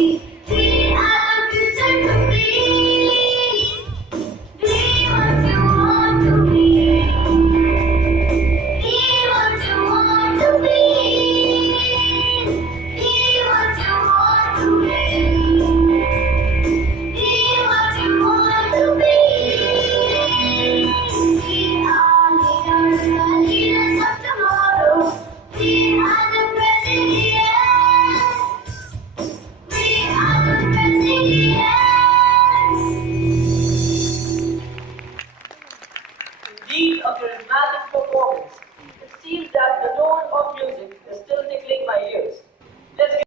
We are the future to be. Be what you want to be. Be what you want to be. Be what you want to be. Be what you want to be. We are leaders, the leaders of tomorrow. We are the presidents. We are the presidents. Indeed, a charismatic performance. It seems that the